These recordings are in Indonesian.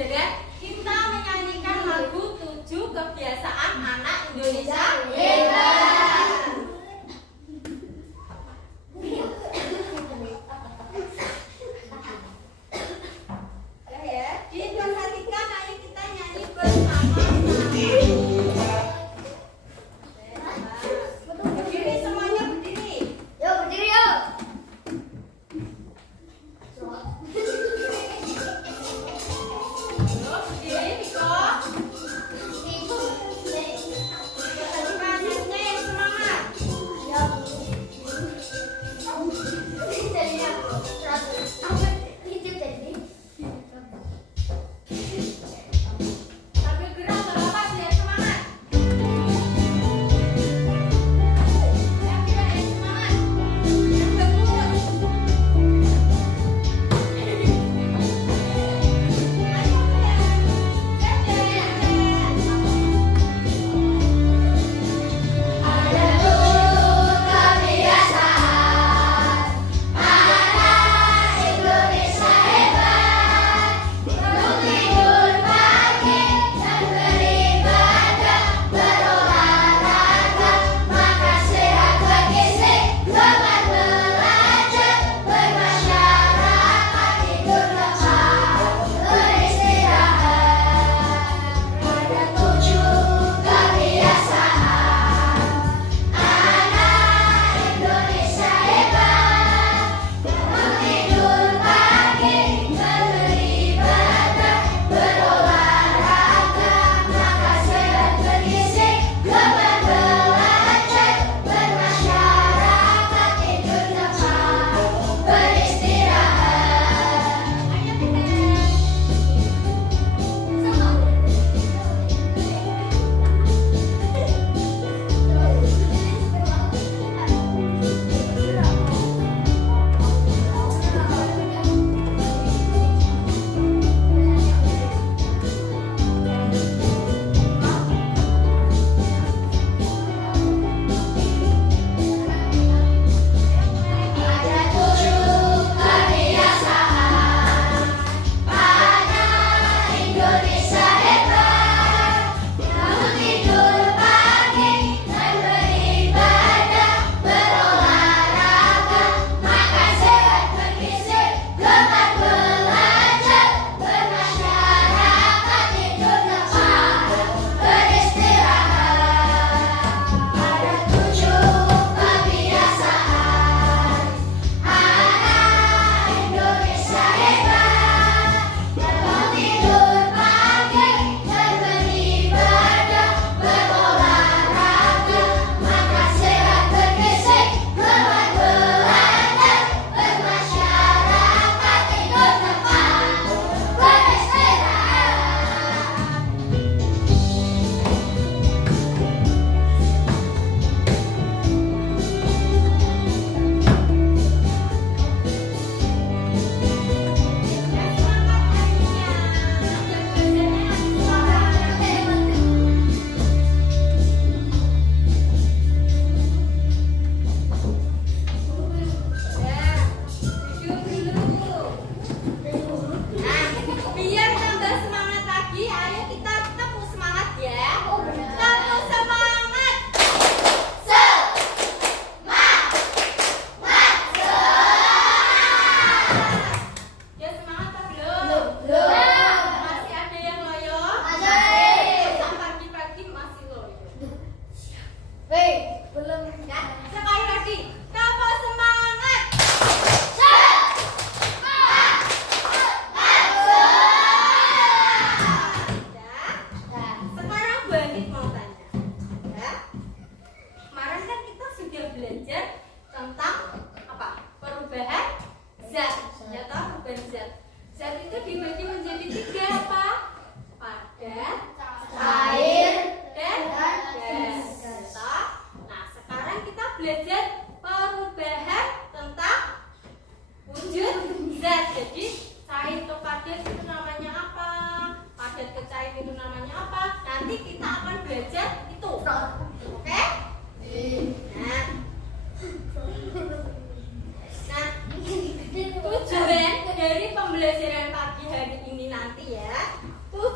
saudara, kita menyanyikan lagu 7 kebiasaan anak Indonesia diperhatikan, ayo kita nyanyi bersama-sama. Berdiri semuanya, berdiri. Yuk berdiri yuk. Berdiri, Niko. Perhatikan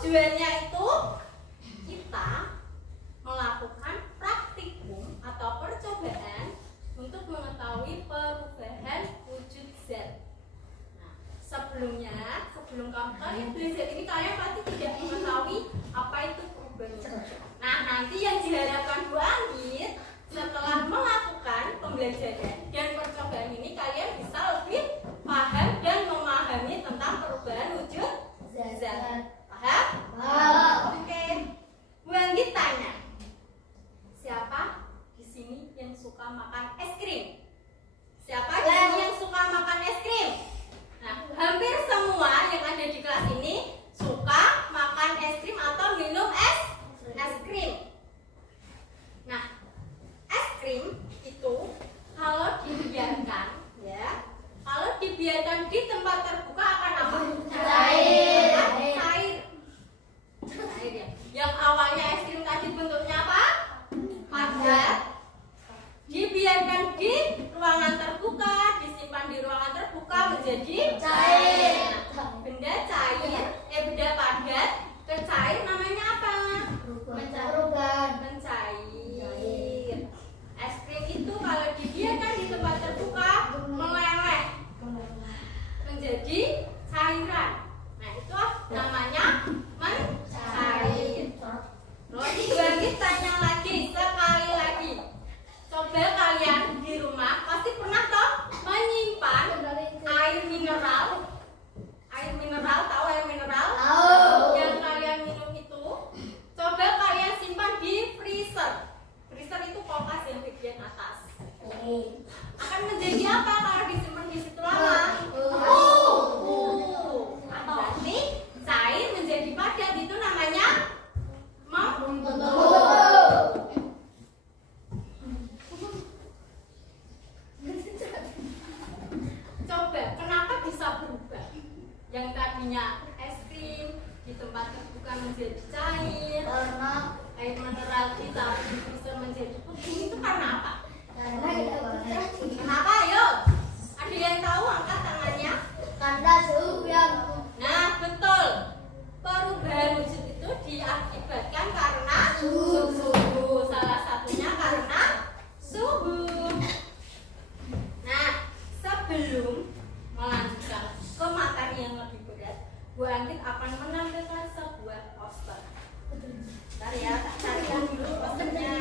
tujuannya itu kita melakukan praktikum atau percobaan untuk mengetahui perubahan wujud zat. Nah, sebelum kalian belajar ini, kalian pasti tidak mengetahui apa itu perubahan wujud. Nah, nanti yang diharapkan Bu Anggit setelah melakukan pembelajaran dan percobaan ini, kalian bisa lebih paham dan memahami tentang perubahan wujud zat. Paham? Oke. Bu Anggit tanya, siapa di sini yang suka makan es krim? Siapa di sini yang suka makan es krim? Nah, hampir semua yang ada di kelas ini suka makan es krim atau minum es krim. Nah, es krim itu kalau dibiarkan, kalau dibiarkan di tempat terbuka akan apa? Cair. Ya. Yang awalnya es krim tadi bentuknya apa? Padat. Dibiarkan di ruangan terbuka, disimpan di ruangan terbuka menjadi cair. Benda padat ke cair namanya apa? Mencair. Es krim itu kalau dibiarkan di tempat terbuka meleleh menjadi cairan. Nah, itu namanya mencair. Terus Anggit tanya lagi, sekali lagi. Coba kalian di rumah pasti pernah toh menyimpan air mineral. Tahu air mineral? Yang kalian minum itu, coba kalian simpan di freezer. Freezer itu kulkas yang bagian atas. Akan menjadi apa kalau disimpan di situ lama? Berarti cair menjadi padat, itu namanya membentuk. Coba, kenapa bisa berubah? Yang tadinya es krim di tempat terbuka menjadi cair, karena air mineral kita di freezer menjadi putih, itu karena apa? Kenapa? Ayo, ada yang tahu? Angkat tangannya. Karena suhu yang Nah, betul. Perubahan wujud itu diakibatkan karena suhu. Salah satunya karena suhu. Nah, sebelum melanjutkan ke materi yang lebih berat, Bu Anggit akan menampilkan sebuah poster. Bentar ya, tak carikan dulu posternya.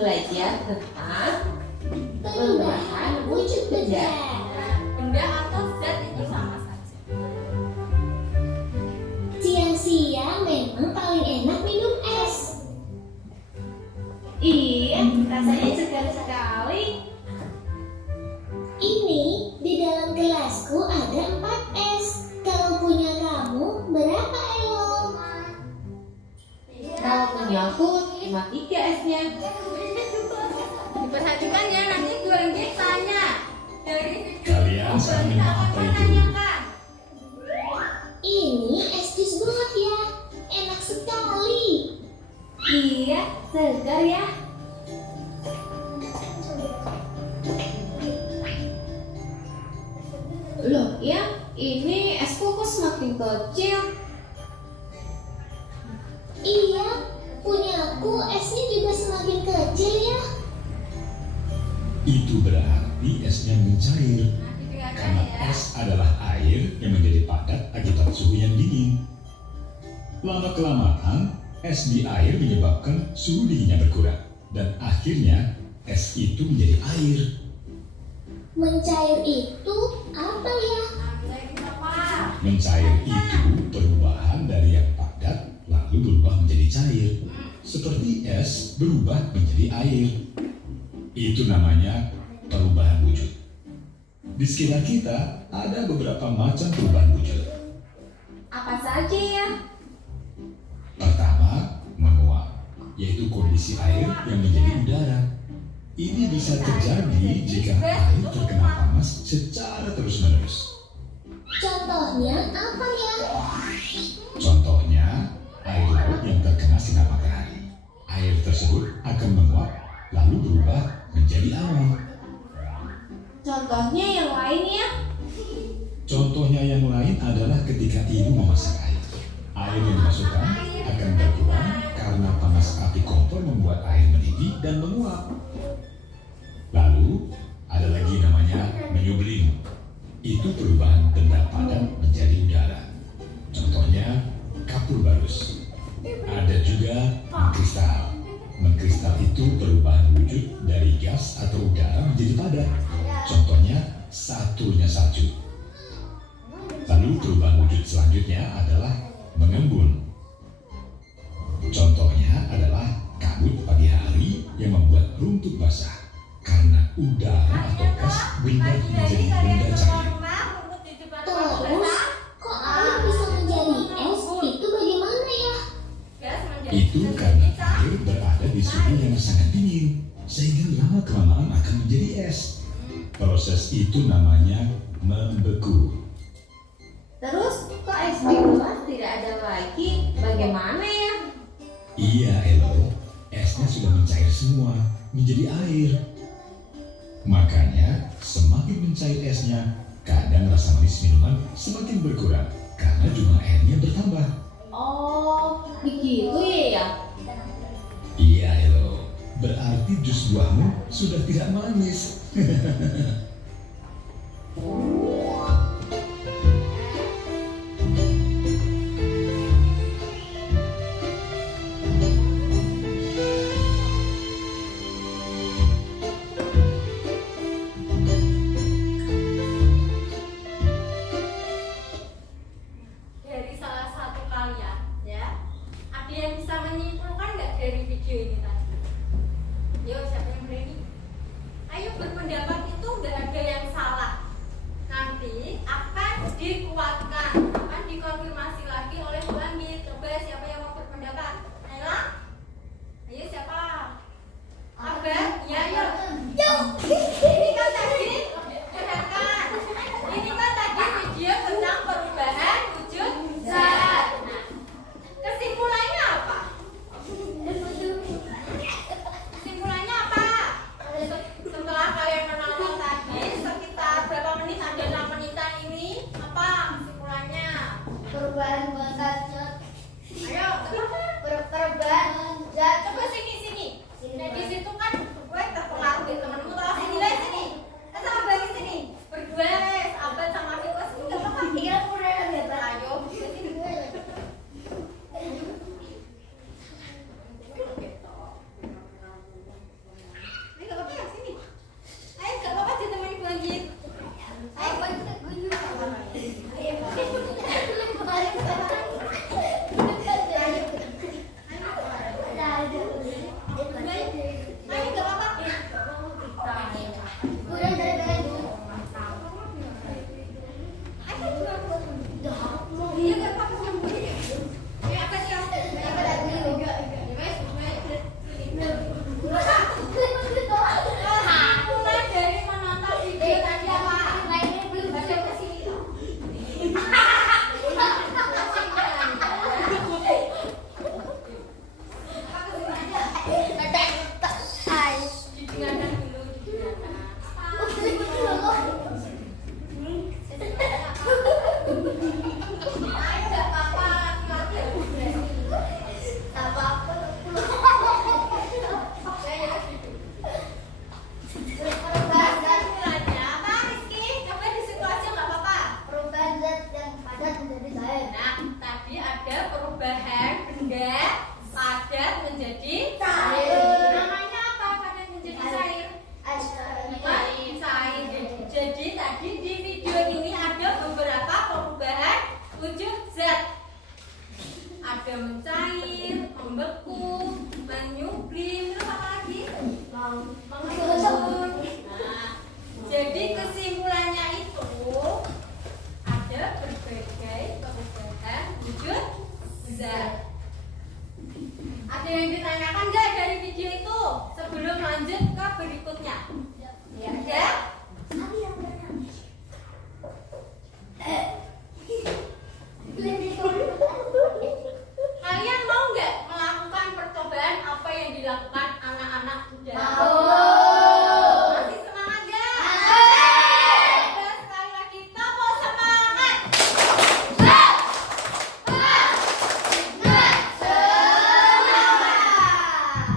belajar tentang perubahan wujud benda. Benda atau zat itu sama saja. Siang-siang memang paling enak minum es. Iya, rasanya segar sekali. Ini di dalam gelasku ada cuma 3 esnya. Diperhatikan ya, nanti guru tanya dari Kalian sekarang minum apa itu? tanyakan. Ini es jus buah ya. Enak sekali. Iya, segar ya. Loh ya, ini es koko semakin kecil. Iya, punyaku esnya juga semakin kecil ya. Itu berarti esnya mencair. Nanti dengarkan Karena ya. es adalah air yang menjadi padat akibat suhu yang dingin. Lama-kelamaan, es di air menyebabkan suhu dinginnya berkurang. Dan akhirnya, es itu menjadi air. Mencair itu apa ya? Mencair itu perubahan dari yang padat lalu berubah menjadi cair. Seperti es berubah menjadi air. Itu namanya perubahan wujud. Di sekitar kita ada beberapa macam perubahan wujud. Apa saja ya? Pertama, menguap, yaitu kondisi air yang menjadi udara. Ini bisa terjadi jika air terkena panas secara terus-menerus. Contohnya apa ya? Contohnya, air laut yang terkena sinar matahari. Air tersebut akan menguap lalu berubah menjadi awan. Contohnya yang lain ya? Contohnya yang lain adalah ketika ibu memasak air. Air yang dimasukkan akan berkurang karena panas api kompor membuat air mendidih dan menguap. Lalu, ada lagi namanya menyublim. Itu perubahan benda padat menjadi udara. Contohnya, kapur barus. Ada juga mengkristal. Mengkristal itu perubahan wujud dari gas atau udara menjadi padat. Contohnya, satunya salju. Lalu perubahan wujud selanjutnya adalah mengembun. Contohnya adalah kabut pagi hari yang membuat rumput basah. Karena udara atau gas berubah menjadi benda cair. Terus, kok air bisa menjadi es? Itu bagaimana ya? Itu karena air berada di suhu yang sangat dingin, sehingga lama-kelamaan akan menjadi es. Proses itu namanya membeku. Terus kok es di luar tidak ada lagi? Bagaimana ya? Iya, Elo, esnya sudah mencair semua, menjadi air. Makanya, semakin mencair esnya, kadang rasa manis minuman semakin berkurang karena jumlah airnya bertambah. Oh, begitu ya? Iya, Elo, berarti jus buahmu sudah tidak manis. Dari salah satu kalian ya, ada yang bisa menyimpulkan nggak dari video ini tadi? Yo, siapa yang berani? Ayo, berpendapat itu nggak di video ini ada beberapa perubahan wujud zat. Ada mencair, membeku, menyublim, terus apa lagi? Mengembun. Nah, jadi kesimpulannya itu ada berbagai perubahan wujud zat. Ada yang ditanyakan nggak dari video itu sebelum lanjut ke berikutnya? Ya, ada? Kalian mau nggak melakukan percobaan apa yang dilakukan anak-anak muda? Masih semangat nggak? Oke, sekali lagi topo semangat.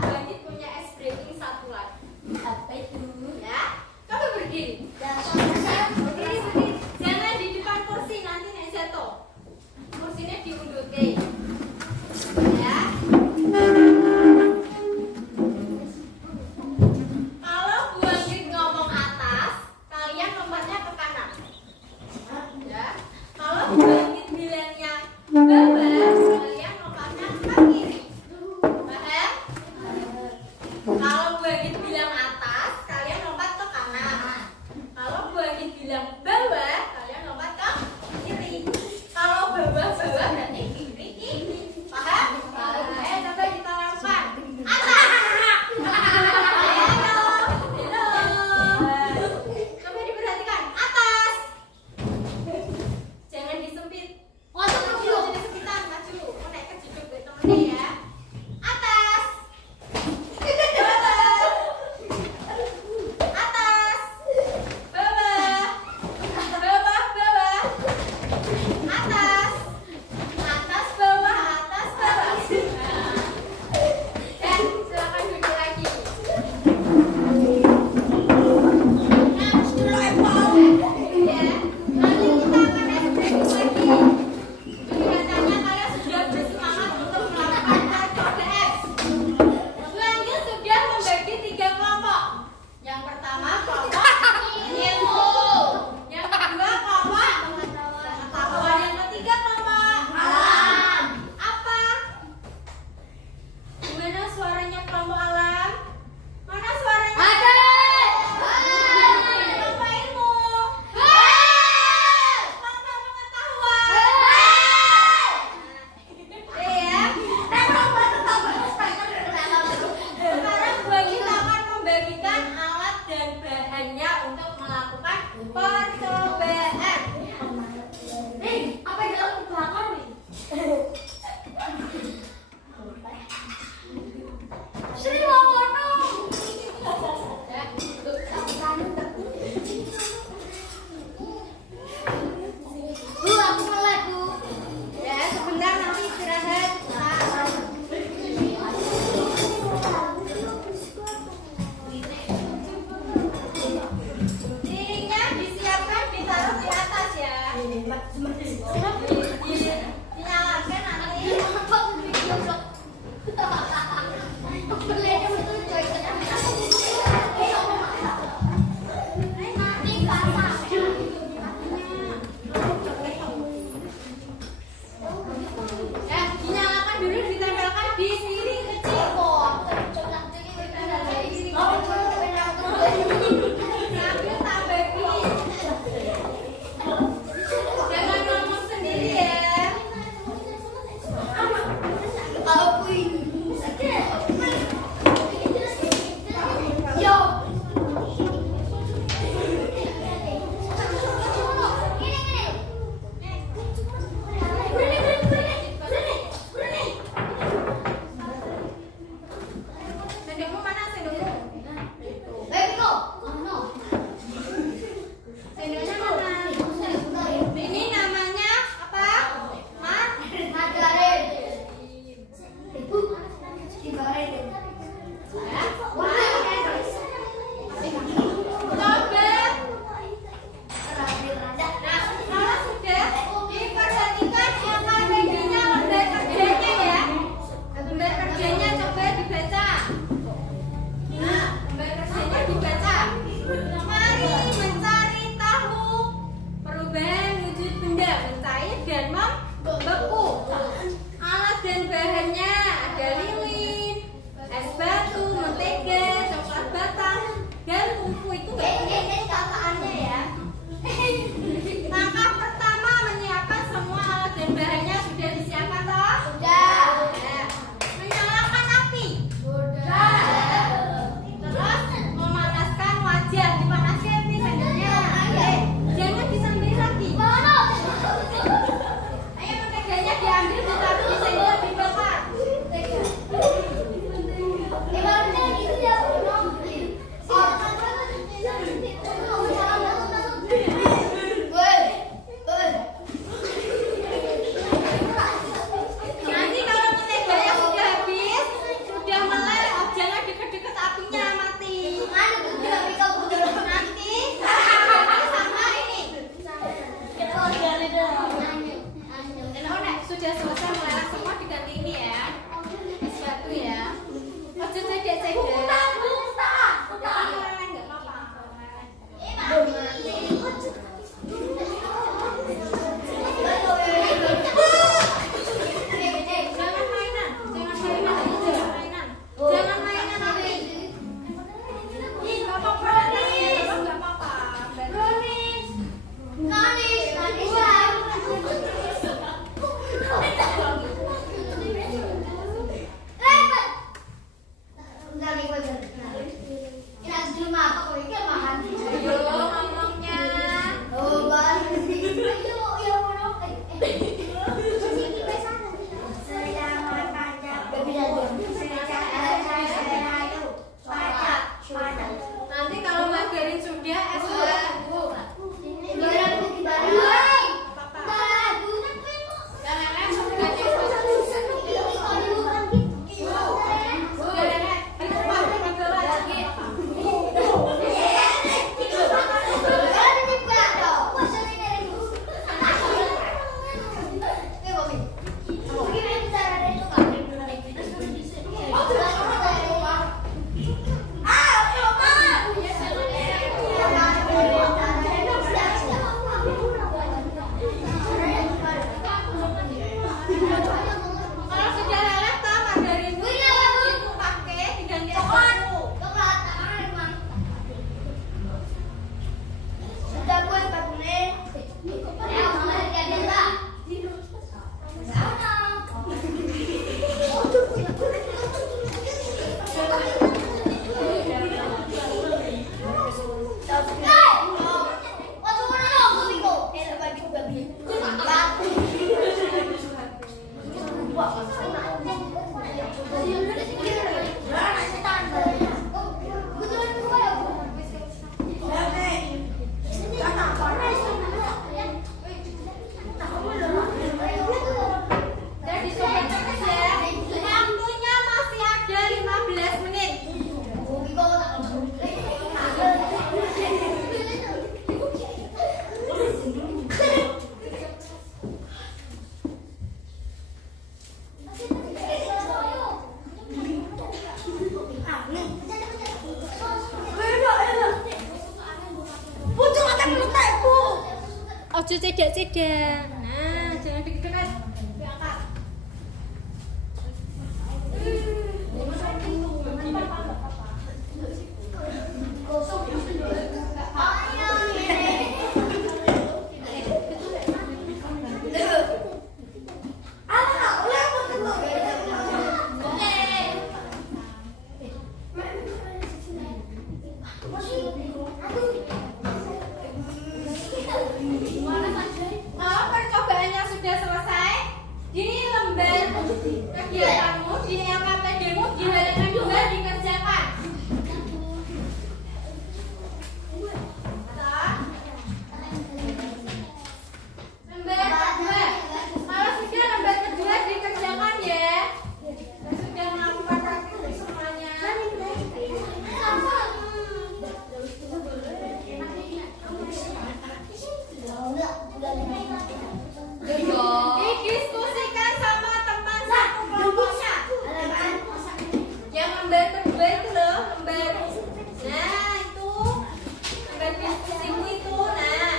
Wajib punya es breaking satu lagi. Apa itu? Ya, kamu berdiri. Berdiri. Jangan di depan kursi, nanti nek jatuh. Kursinya diundutin. Ya. Kalau Bu Anggit ngomong atas, kalian lompatnya ke kanan. Ya. Kalau Bu Anggit bilangnya bawah, kalian lompatnya ke kiri. Paham? Kalau Bu Anggit bilang atas, kalian lompat ke kanan. Kalau Bu Anggit bilang bawah, kalian lompat ke kiri. Kalau bawah berarti kiri. Paham? Ayo coba kita lompat. Atas. Ayo. Coba diperhatikan. Atas. Jangan disempit. Maju, jadi sempitan, maju. Mau naik ke juduk ke temennya ya. Atas. Bawah. Atas. Bawah. Ojo cedak-cedak. Nah, jangan deket-deket. Diangkat. Kalau percobaannya sudah selesai, di lembar kegiatanmu, di LKPD-mu, di halaman 2 dikerjakan. Lembar kedua. Kalau sudah lembar kedua dikerjakan ya. Sudah melakukan praktik semuanya. Didiskusikan sama teman satu kelompoknya. Yang lembar kedua itu loh, lembar. Nah itu, lembar diskusimu itu. Nah,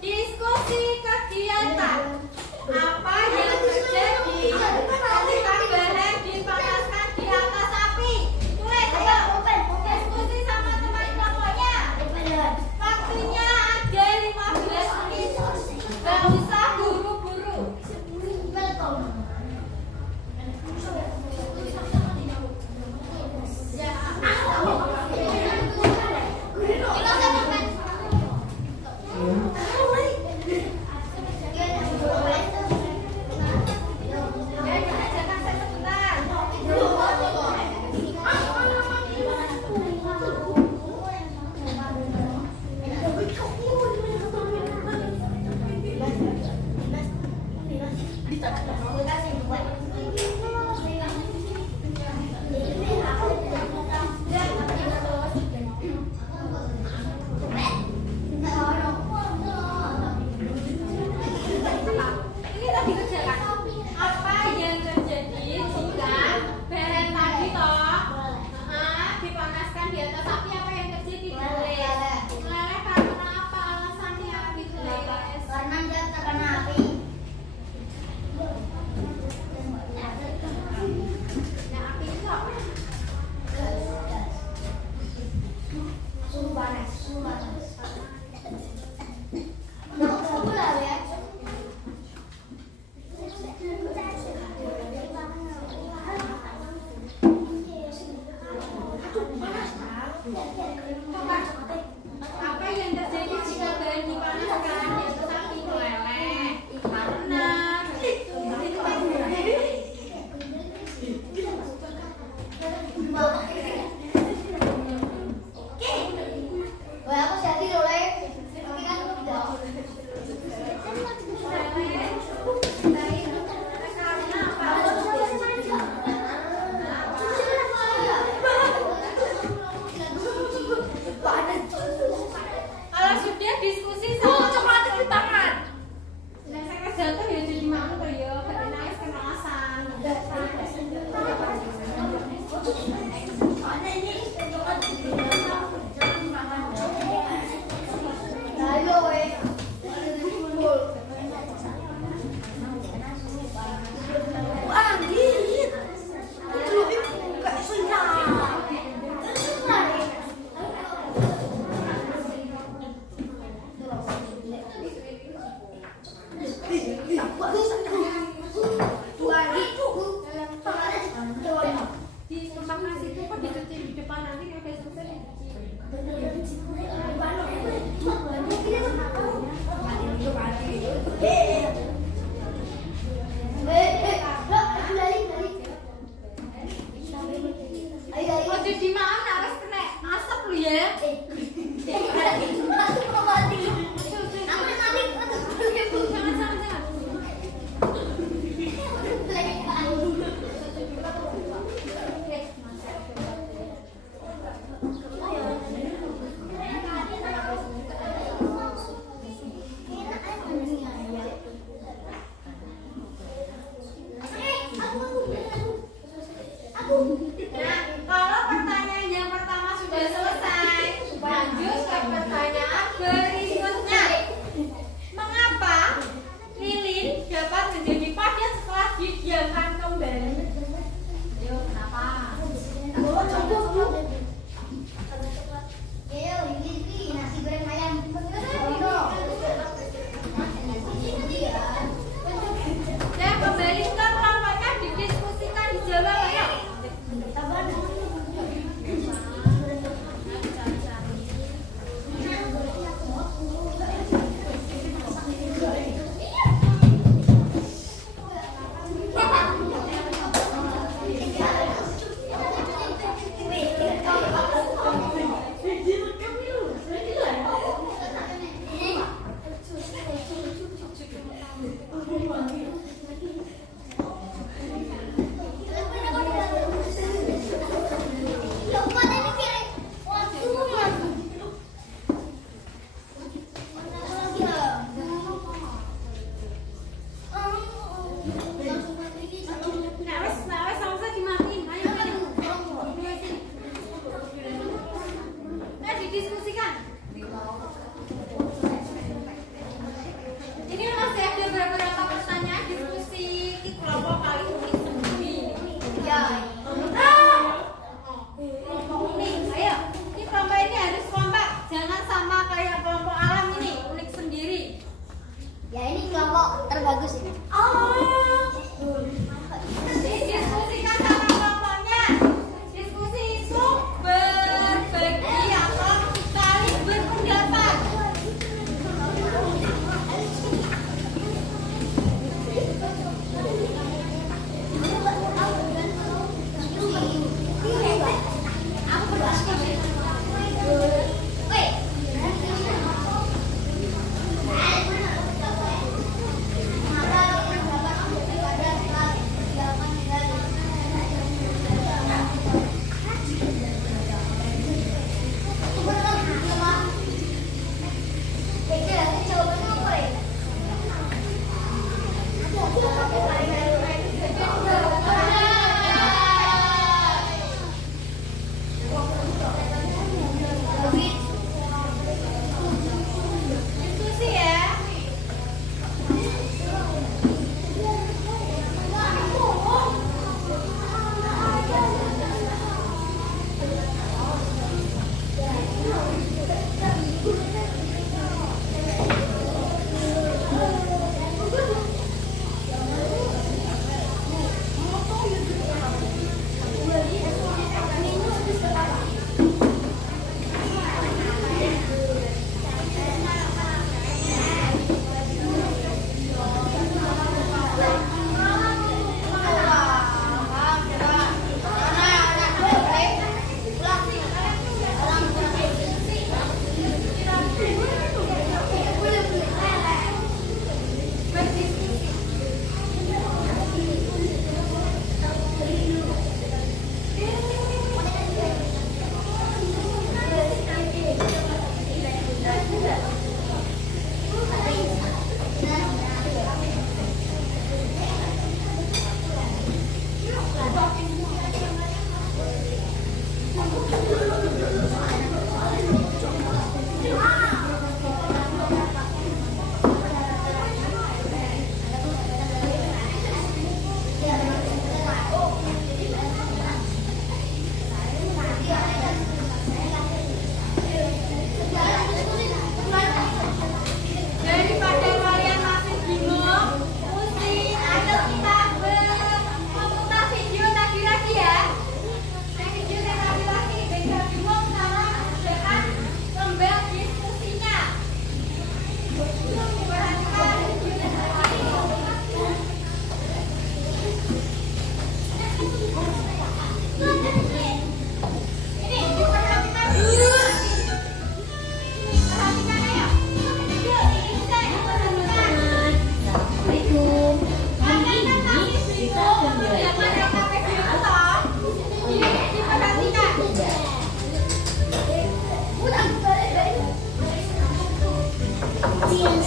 diskusi kegiatan. Apa yang terjadi ketika bahan dipanaskan di atas api? Tulis ayo. Diskusi sama teman kelompoknya. Waktunya ada 15 menit. Gak usah buru-buru. Ini tadi kerjakan. Apa yang terjadi jika bahan tadi toh dipanaskan di atas api? Apa yang terjadi? Tulis. Meleleh karena apa? Alasannya ditulis. Karena dia terkena api. Nah, api itu apa? Suhu panas, suhu panas. Aku lah ya. Apa yang terjadi jika bahan dipanaskan di atas api? Meleleh karena Wah, aku jadi loh, Le. Tapi kan aku tidak. kalau sudah diskusi sama coklat di tangan. Nah, saya jatuh ya jadi mantu ya, gak nangis kemalasan. Ayo, we. Di tempat nasi itu kok dicuci di depan, nanti udah selesai dicuci. Mau di mana? Harus kena asap lu ya. Jangan, jangan.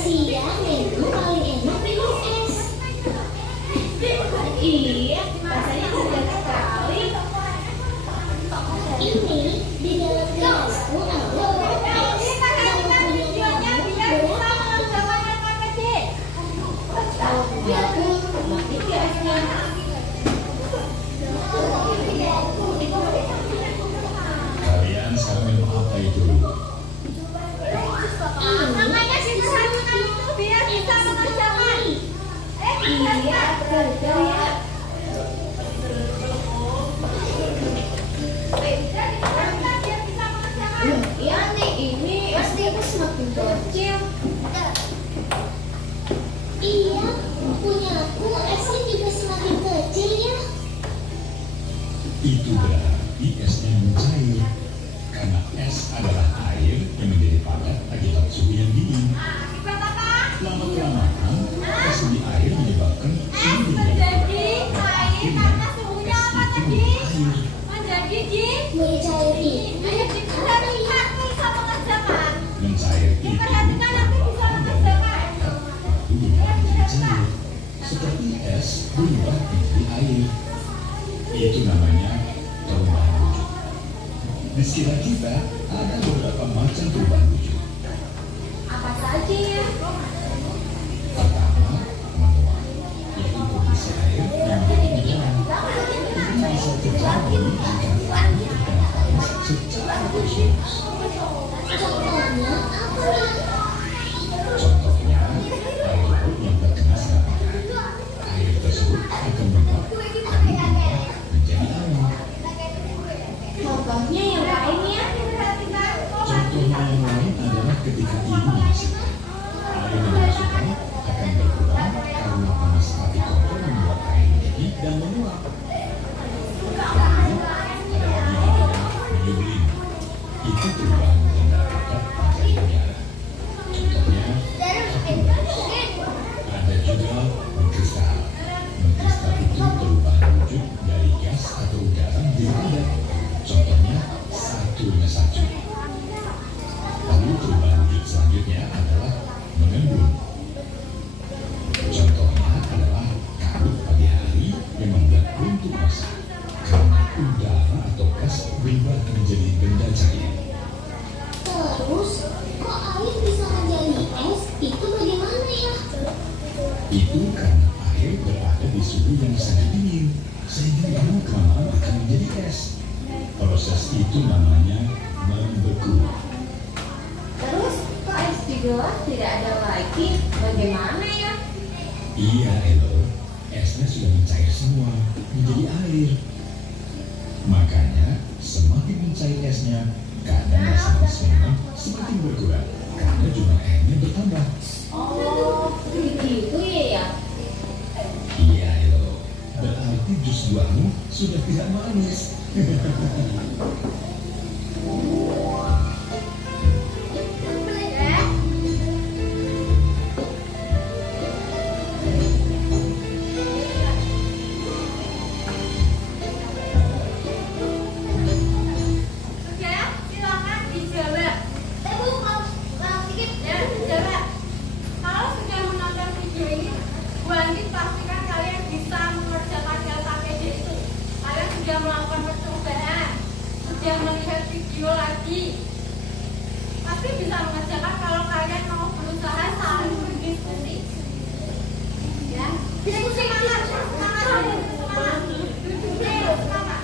siang itu paling enak minum es. Iya, rasanya segar sekali. Ini di dalam gelasku ada es. Kalau punya kamu berapa? Kalau punya aku, makin ya esnya. Kalian sekarang minum apa itu? Namanya sederhana itu biar bisa mengerjakan. Iya, segar ya. Iya nih, ini esnya semakin kecil. Iya, punya aku esnya juga semakin kecil ya. Itu berarti esnya mencair. Karena es adalah air yang menjadi padat akibat suhu yang dingin. Lama-kelamaan, es di air menyebabkan suhu menjadi padat. Dan akhirnya, es itu menjadi air. Mencair itu apa ya? Mencair itu berubah dari padat lalu berubah menjadi cair. Seperti es berubah menjadi air. Itu namanya perubahan wujud. Di sekitar kita ada beberapa macam perubahan wujud. Apa saja ya? Pertama, menguap, yaitu kondisi air yang menjadi mendalam. Ini bisa terjadi jika air terkena panas secara terus. Contohnya apa ya? Contohnya, air laut yang terkena serangan. Air tersebut akan menguap lalu berubah menjadi air. Contohnya yang lainnya. Contohnya yang lain adalah ketika ibu menyusui. Air yang dimasukkan akan berkurang karena panas api kompor membuat air mendidih dan menguap. Lalu, ada lagi namanya menyublim. Itu perubahan benda padat menjadi udara. Contohnya, api barus. Ada juga mengkristal. Mengkristal itu perubahan wujud dari gas atau udara menjadi padat. Contohnya, satu. Lalu perubahan wujud selanjutnya adalah mengembun. Contohnya adalah kabut pagi hari yang membuat runtuh basah karena udara atau gas berubah menjadi benda cair. Terus, kok air bisa menjadi es? Itu bagaimana ya? Itu karena air berada di suhu yang sangat dingin sehingga lama-kelamaan akan menjadi es. Proses itu namanya membeku. Terus kok es di gelas tidak ada lagi? Bagaimana ya? Iya, Elo. Esnya sudah mencair semua, menjadi air. Makanya, semakin mencair esnya, kadar manis memang semakin berkurang karena jumlah airnya bertambah. Oh, begitu ya. Iya, Elo. Berarti jus buahmu sudah tidak manis. Silakan dijawab. Ya, dijawab. Kalau sudah menonton video ini, Bu Andi pastikan kalian bisa mengerjakan yang pakai itu. Kalian sudah melakukan percobaan, sudah melihat video lagi. Pasti bisa mengerjakan kalau kalian mau berusaha saling berdiskusi. Ya, diskusi semangat, semangat, semangat. Duduk, semangat.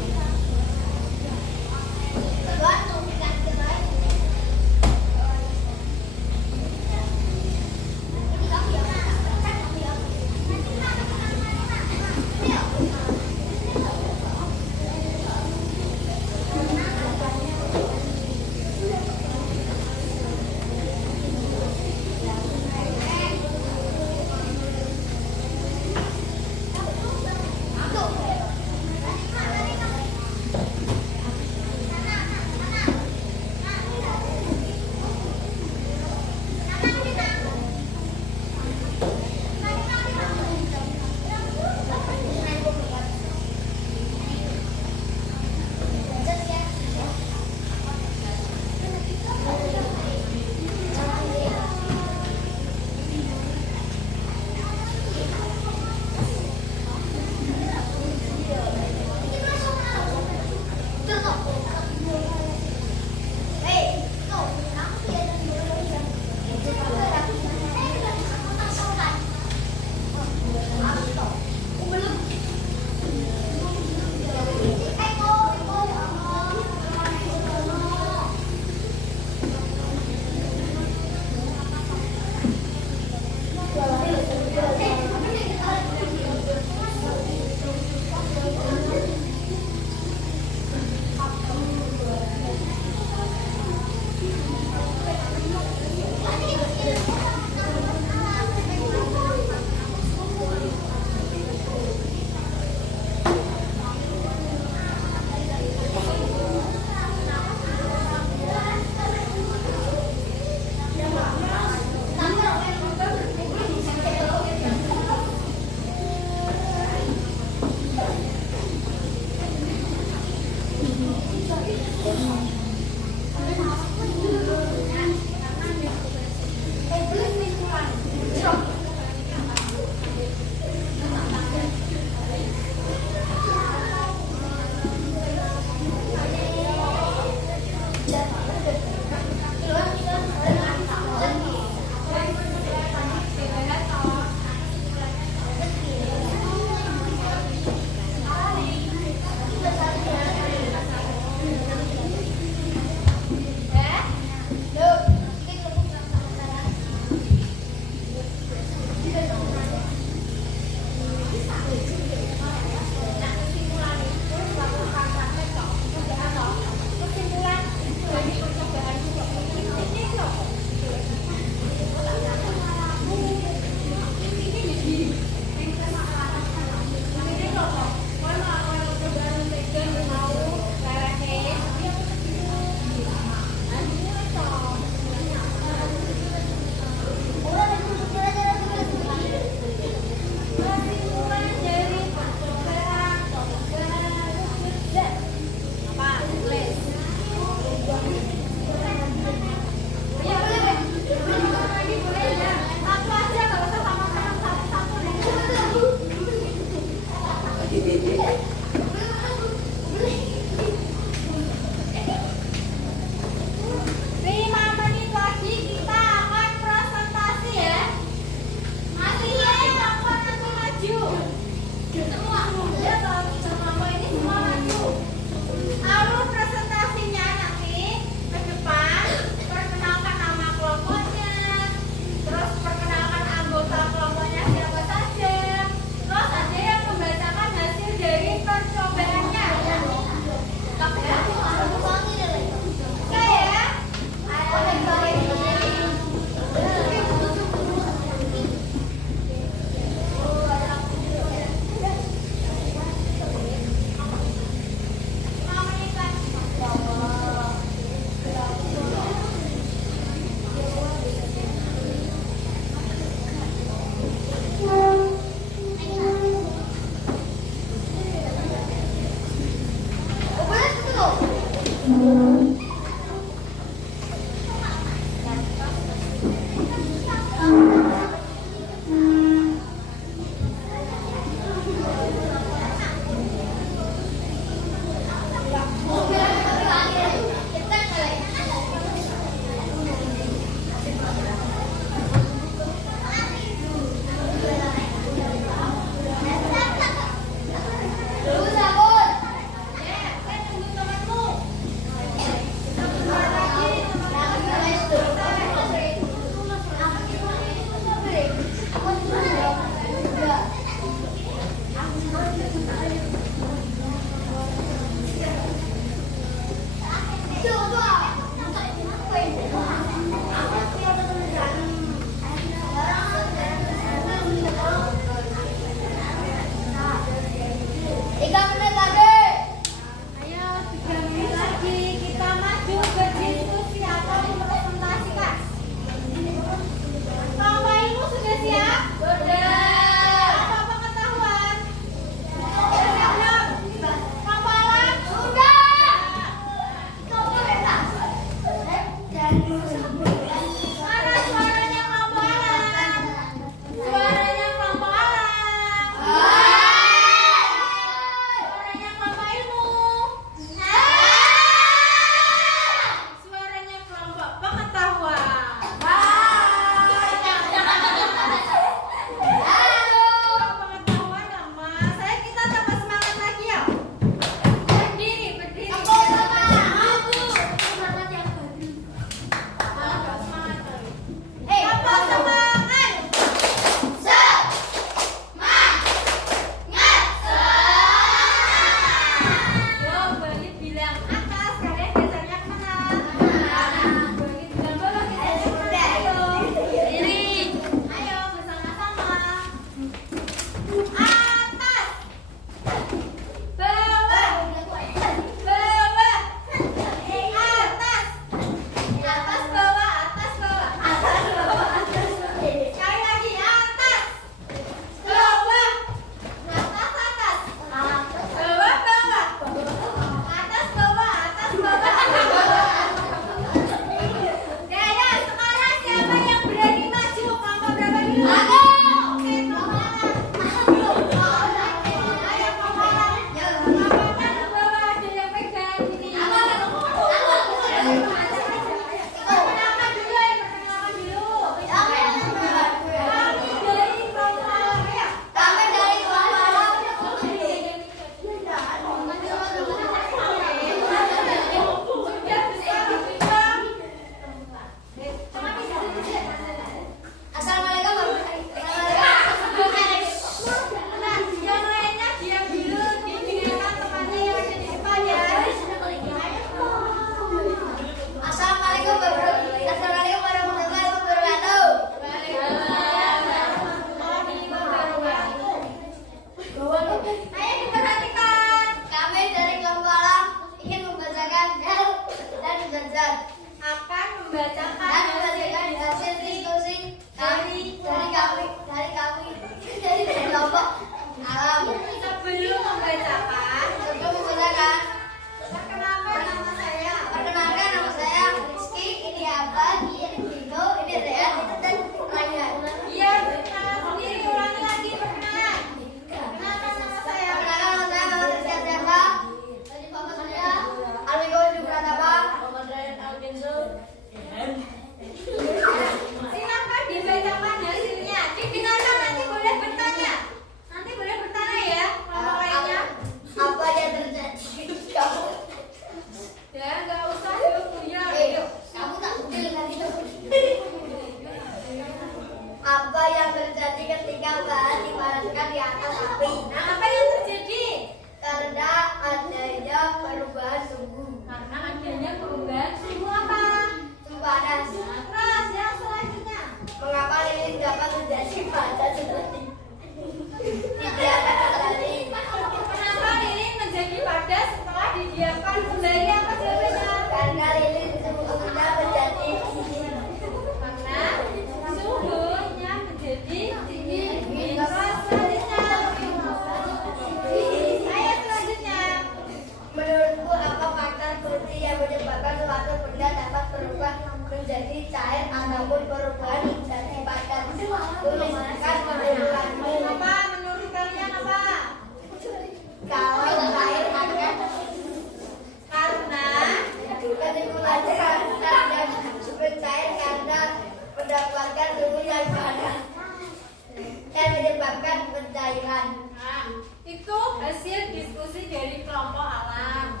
menyebabkan pencairan. Nah, itu hasil diskusi dari kelompok alam.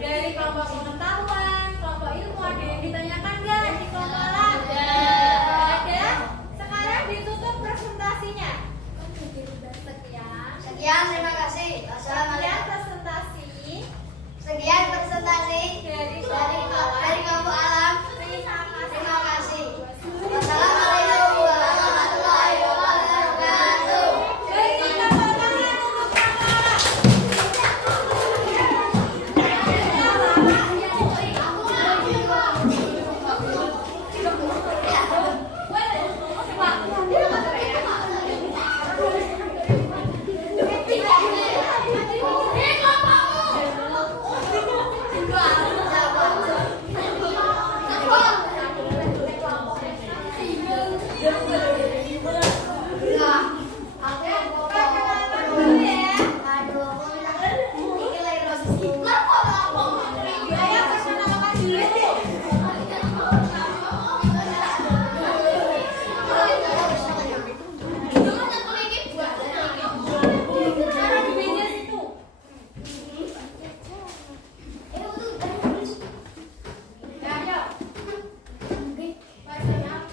Dari kelompok pengetahuan, kelompok ilmu, ada yang ditanyakan nggak di kelompok alam? Ada. Sekarang ditutup presentasinya. Sekian, terima kasih. Sekian Assalamualaikum. presentasi Sekian presentasi dari dari kelompok alam. Terima kasih. Wassalamualaikum warahmatullahi wabarakatuh. Beri tepuk tangan untuk kelompok alam. Ayo perkenalkan diri. Taruh di meja situ. Ayo. Ayo perkenalkan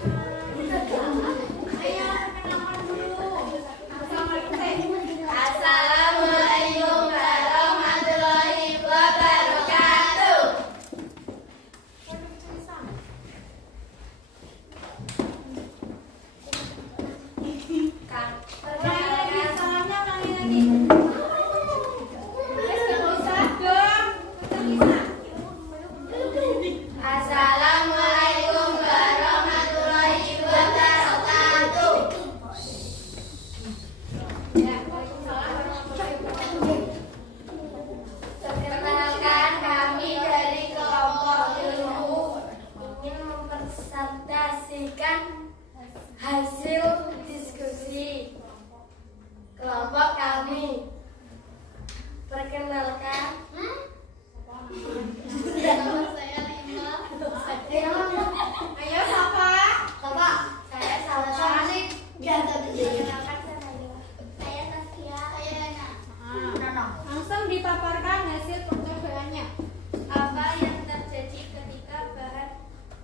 dulu. Assalamualaikum. Assalamualaikum warahmatullahi wabarakatuh. Ulangi lagi, salamnya ulangi lagi. Guys, nggak usah dong. Bisa. Assalamualaikum warahmatullahi wabarakatuh. Ya, Waalaikumsalam warahmatullahi wabarakatuh. Perkenalkan, kami dari kelompok ilmu ingin mempresentasikan hasil diskusi kelompok kami. Perkenalkan, Ayo, Safa. Bapak, saya Salsa. Perkenalkan, saya Taskia. Saya Lena. Langsung dipaparkan hasil percobaannya. Apa yang terjadi ketika bahan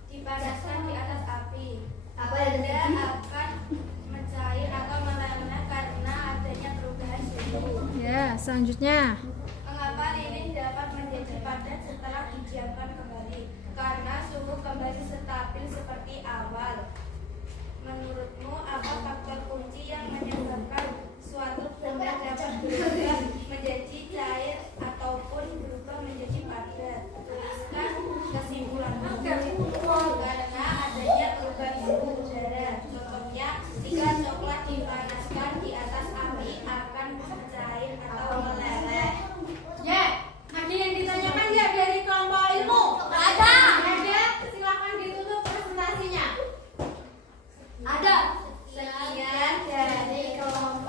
dipanaskan di atas api? Apa yang Benda terjadi? akan mencair atau meleleh karena adanya perubahan suhu. Ya, selanjutnya. Mengapa lilin dapat menjadi padat setelah didiamkan kembali? Karena suhu kembali stabil seperti awal. Menurutmu apa faktor kunci yang menyebabkan suatu benda dapat berubah menjadi cair ataupun berubah menjadi padat? Tuliskan kesimpulanmu. Karena adanya perubahan suhu udara. Contohnya, jika coklat dipanaskan di atas api akan mencair atau meleleh. Ya, ada yang ditanyakan nggak dari kelompok ilmu? Ada. Ada, silakan ditutup presentasinya. Ada. Sekian dari kelompok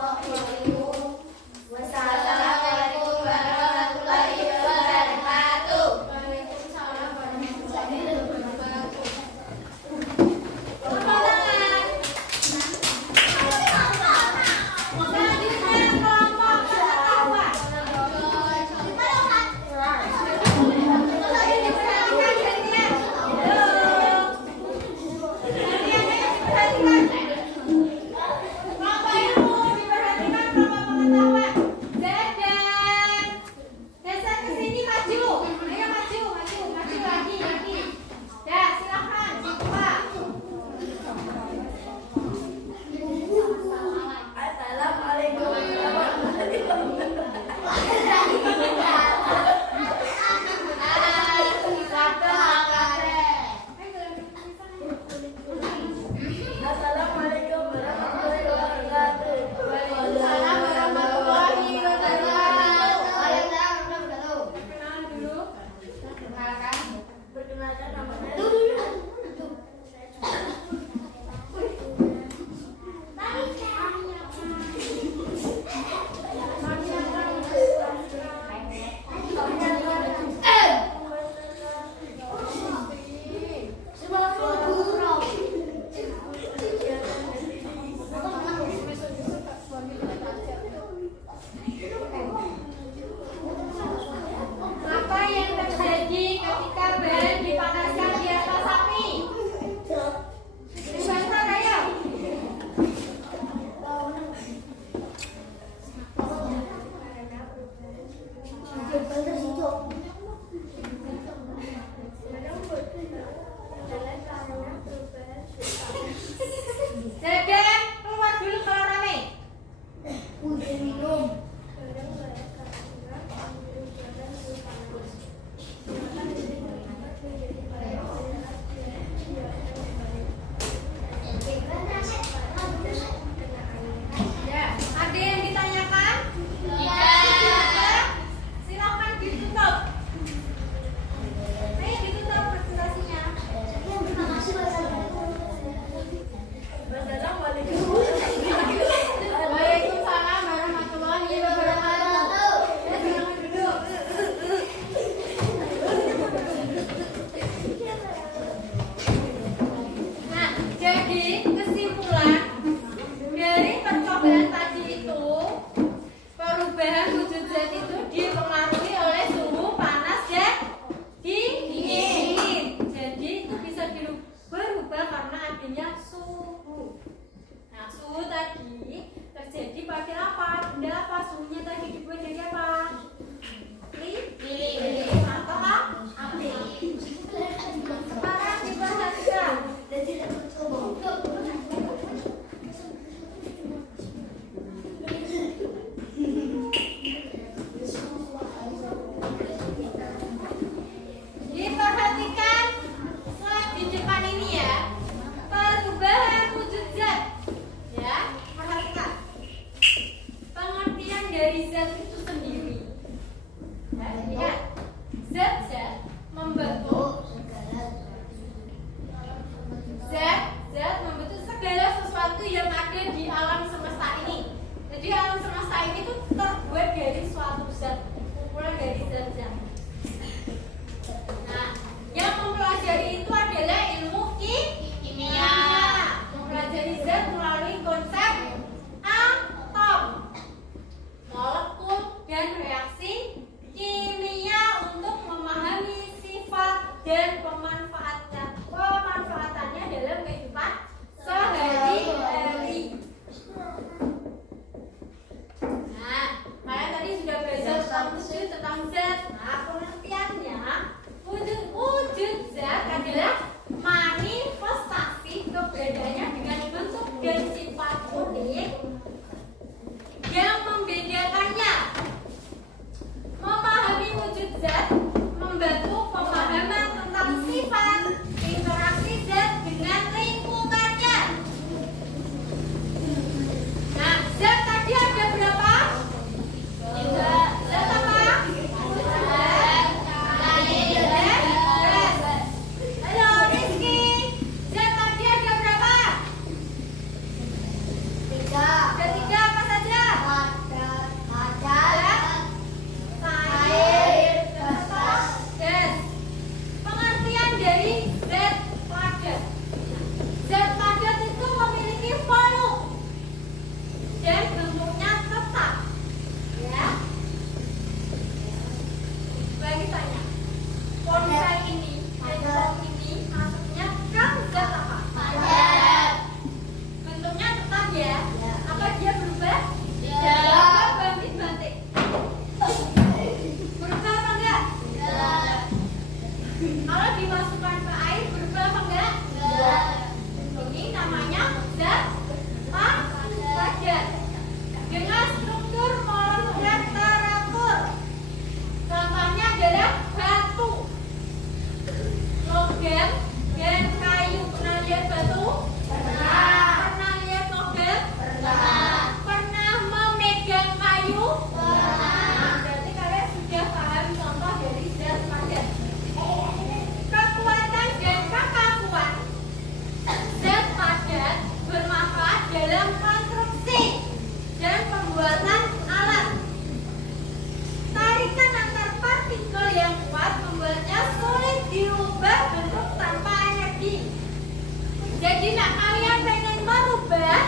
Nah, berarti kalian sudah paham contoh dari zat padat. Kekuatan dan kekakuan zat padat bermanfaat dalam konstruksi dan pembuatan alat. Tarikan antar partikel yang kuat membuatnya sulit dirubah bentuk tanpa energi. Jadi nak kalian pengen merubah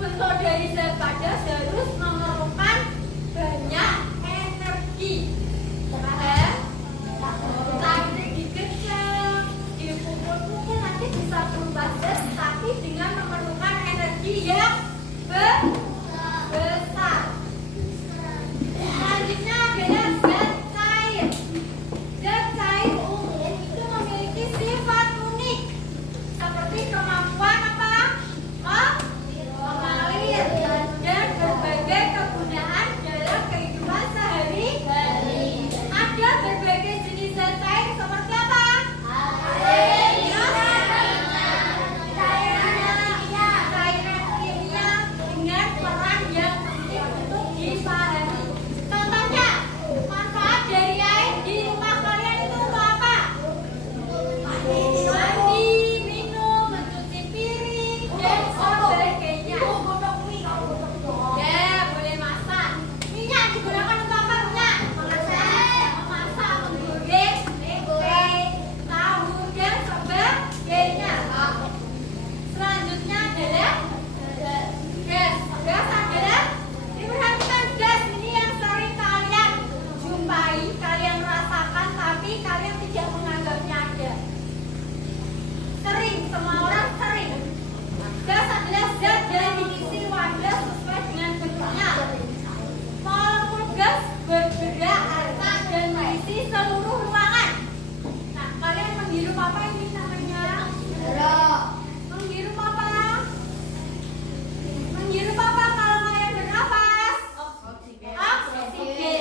bentuk dari zat padat harus memerlukan banyak energi. Paham? Tarik dikecil, dipukul-pukul nanti bisa berubah zat, tapi dengan memerlukan energi yang besar. Selanjutnya adalah zat cair. Zat cair umum itu memiliki sifat unik seperti kemampuan apa? Mengalir dan berbagai kegunaan dalam kehidupan sehari-hari. Ada berbagai jenis zat cair seperti apa? Cairan kimia dengan peran yang penting untuk dipahami. Contohnya, manfaat dari air di rumah kalian itu untuk apa? Mandi, minum, mencuci piring, dan sebagainya. Ya, boleh masak. Minyak digunakan untuk apa? Minyak memasak, menggoreng, tempe, tahu, dan sebagainya. Selanjutnya adalah gas. Gas adalah diperhatikan, gas ini yang sering kalian jumpai, kalian rasakan, tapi kalian tidak menganggapnya ada. Sering, semua orang sering. Gas adalah zat yang diisi wadah sesuai dengan bentuknya. Molekul gas bergerak harta dan mengisi seluruh ruangan. Nah, kalian menghirup apa ini namanya? Menghirup apa? Menghirup apa kalau kalian bernapas? Oksigen.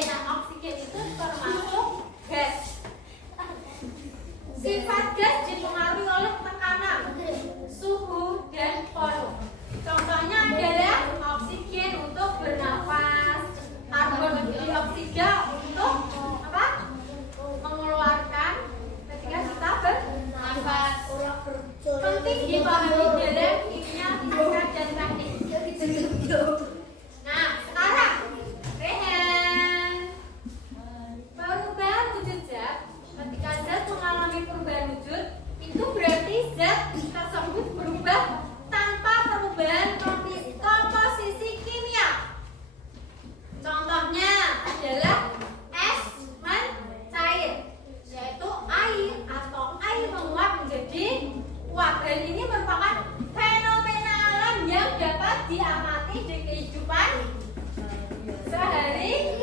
Nah, oksigen itu termasuk gas. Sifat gas dipengaruhi oleh tekanan, suhu, dan volume. Contohnya adalah oksigen untuk bernapas, karbon dioksida untuk apa? Mengeluarkan ketika kita bernapas. Penting dipahami dalam kimia, fisika, dan teknik. Nah, sekarang Rehan, perubahan wujud zat. Ketika zat mengalami perubahan wujud, itu berarti zat tersebut berubah tanpa perubahan komposisi kimia. Contohnya adalah es mencair, yaitu air atau air menguap menjadi uap. Dan ini merupakan fenomena alam yang dapat diamati di kehidupan sehari-hari.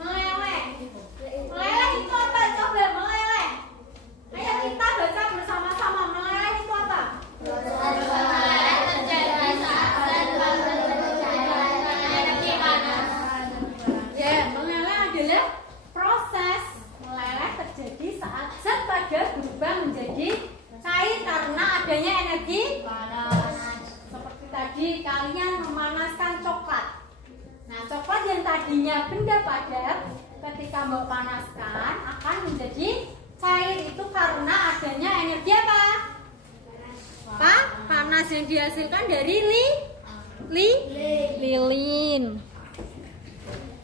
Meleleh. Meleleh itu apa? Coba meleleh. Ayo kita baca bersama-sama. Meleleh itu apa? Ya, meleleh adalah proses meleleh terjadi saat zat padat berubah menjadi cair karena adanya energi panas. Seperti tadi kalian memanaskan coklat. Nah, coklat yang tadinya benda padat ketika mau panaskan akan menjadi cair, itu karena adanya energi apa? Panas yang dihasilkan dari lilin.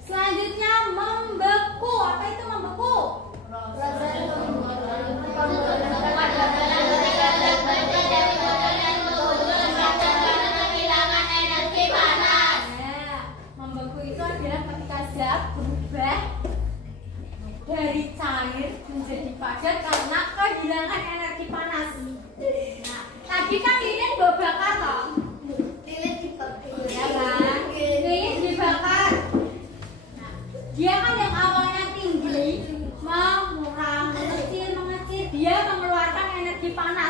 Selanjutnya membeku. Apa itu membeku? Membeku itu adalah ketika zat berubah dari cair menjadi padat karena kehilangan energi panas. Nah, tadi kan lilin bakar toh? Ya kan? Lilin dibakar. Nah, dia kan yang awalnya tinggi, mengecil, dia mengeluarkan energi panas.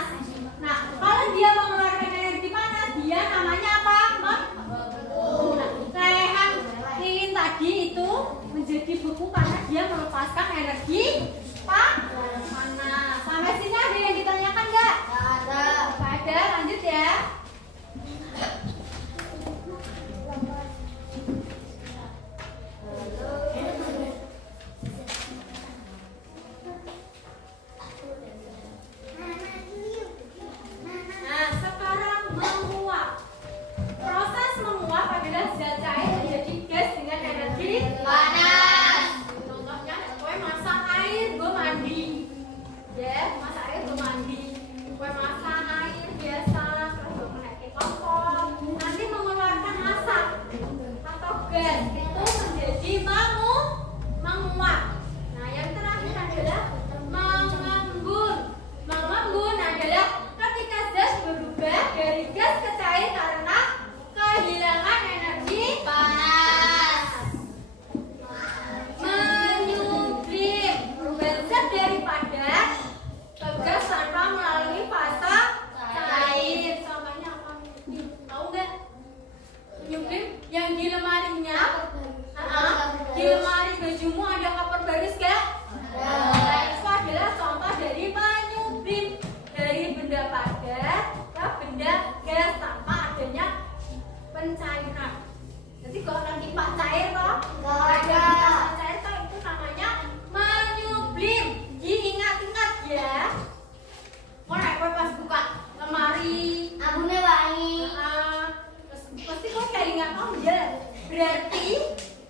berarti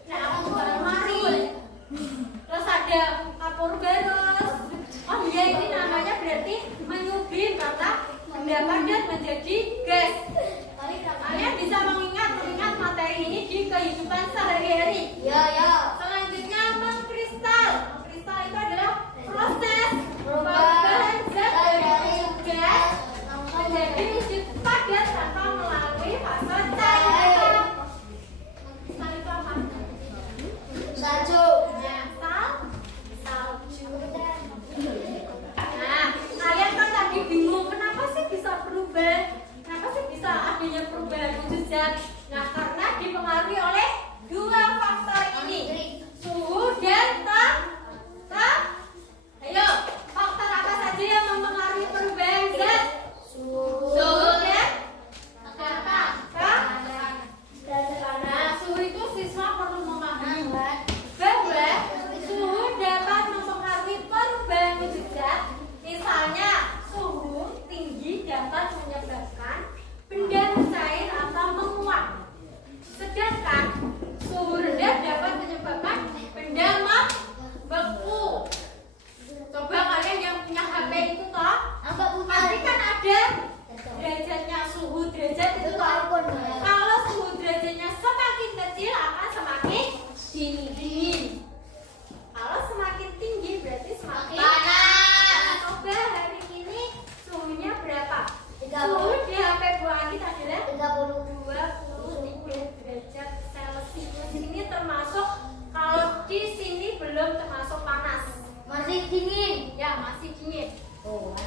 nah aku juga lemari. Terus ada kapur barus. Oh iya, ini namanya berarti menyublim karena benda padat menjadi gas. Kalian bisa mengingat materi ini di kehidupan sehari-hari. Ya. Selanjutnya mengkristal. Mengkristal itu adalah proses perubahan zat dari gas menjadi wujud padat tanpa melalui fase cair. Mengkristal itu apa? Salju. Salju. Nah, kalian kan tadi bingung kenapa sih bisa berubah? Kenapa sih bisa adanya perubahan wujud zat? Nah, karena dipengaruhi oleh dua faktor ini, suhu dan ayo, faktor apa saja yang mempengaruhi perubahan zat? Suhu dan nah, suhu itu siswa perlu memahami bahwa suhu dapat mempengaruhi perubahan wujud zat. Misalnya, suhu tinggi dapat menyebabkan benda mencair atau menguap. Sedangkan suhu rendah dapat menyebabkan benda membeku. Coba kalian yang punya HP itu toh, pasti kan ada derajatnya, suhu derajat itu toh. Kalau suhu derajatnya semakin kecil akan semakin dingin. Kalau semakin tinggi berarti semakin panas. Coba hari ini suhunya berapa? Suhu di HP Bu Anit adalah 23 derajat Celcius. Ini termasuk, kalau di sini belum termasuk panas. Masih dingin. Ya, masih dingin.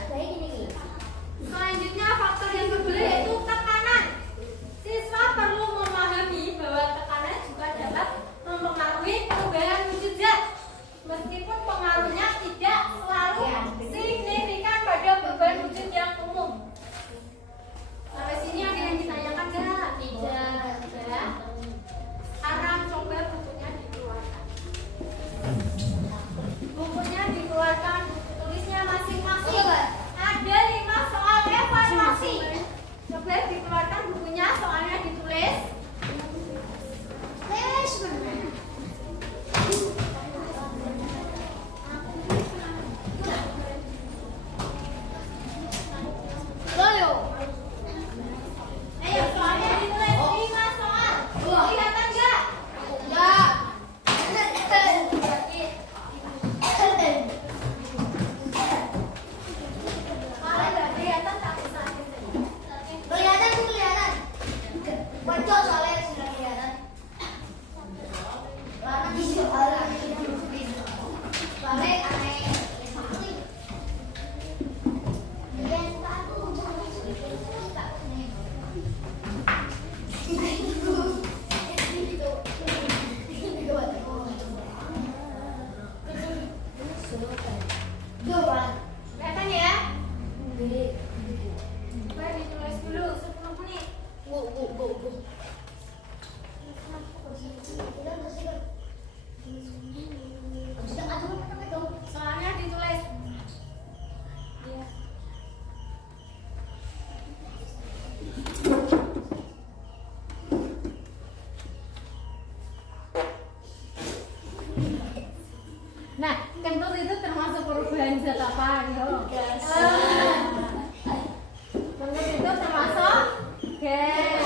Baik ini. Selanjutnya faktor yang kedua yaitu tekanan. Siswa perlu memahami bahwa tekanan juga dapat mempengaruhi perubahan wujud zat. Meskipun pengaruhnya tidak selalu signifikan pada perubahan wujud yang umum. Sampai sini ada yang ditanyakan enggak? Tidak. Sekarang coba bukunya dikeluarkan. Bukunya dikeluarkan, tulisnya masing-masing. Ada 5 soal evaluasi. Coba dikeluarkan bukunya, soalnya ditulis. Ayo, soalnya ditulis 5 soal. Kelihatan enggak? Kalau enggak kelihatan tak bisa. Kelihatan tuh kelihatan. Pojok soalnya sudah kelihatan. Warna di soalnya soalnya aneh. Kelihatan ya? Coba ditulis dulu 10 menit. Soalnya ditulis. Iya. Nah, kentut itu termasuk perubahan zat apa? Gas. Kentut itu termasuk gas.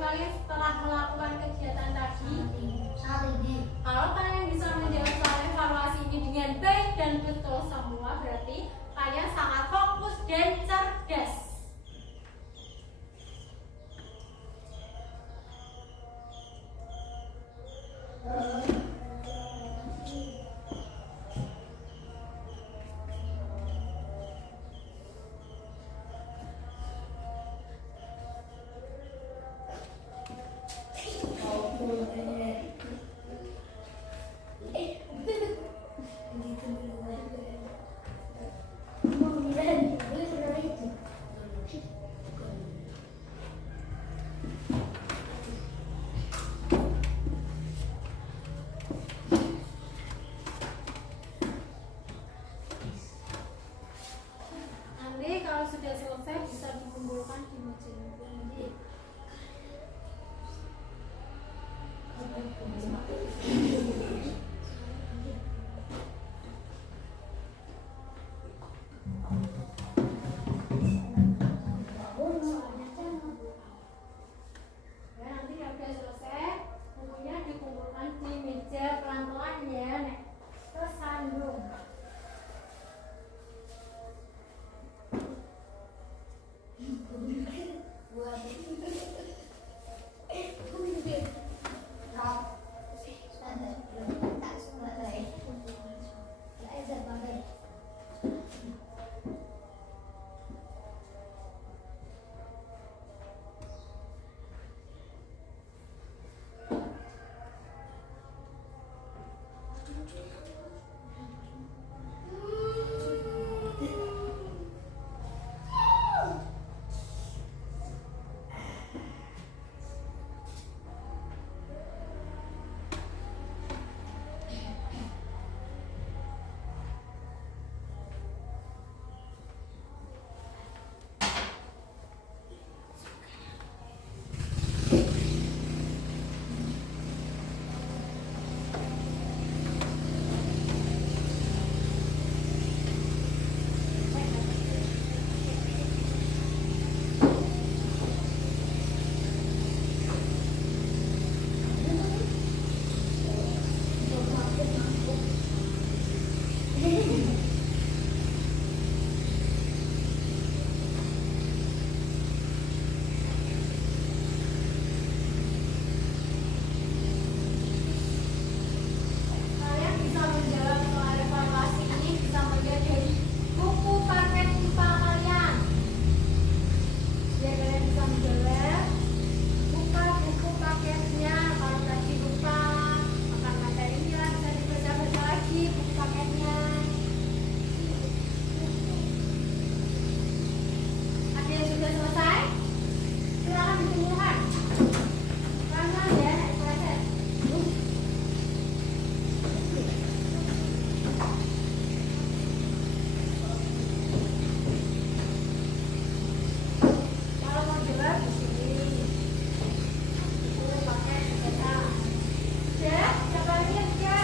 kalian setelah melakukan kegiatan tadi? Saat ini. Kalau kalian bisa menjawab soal evaluasi ini dengan baik dan betul semua, berarti kalian sangat fokus dan cerdas. Nanti kalau sudah selesai bisa dikumpulkan di meja ini. Ya, nanti kalau sudah selesai, bukunya dikumpulkan di meja pelan-pelan ya, nek tersandung. Kalian bisa menjawab soal evaluasi ini bisa melihat dari buku paket IPA kalian. Biar kalian bisa menjawab, buka buku paketnya. Kalau tadi lupa makan materinya, bisa dibaca-baca lagi buku paketnya. Ada yang sudah selesai? Silakan dikumpulkan. Pelan-pelan ya, naik kelas. Kalau mau jawab di sini, itu pakai kata. Ya, siapa lihat ya?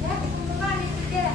Ya, dikumpulkan itu dia.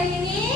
hari ini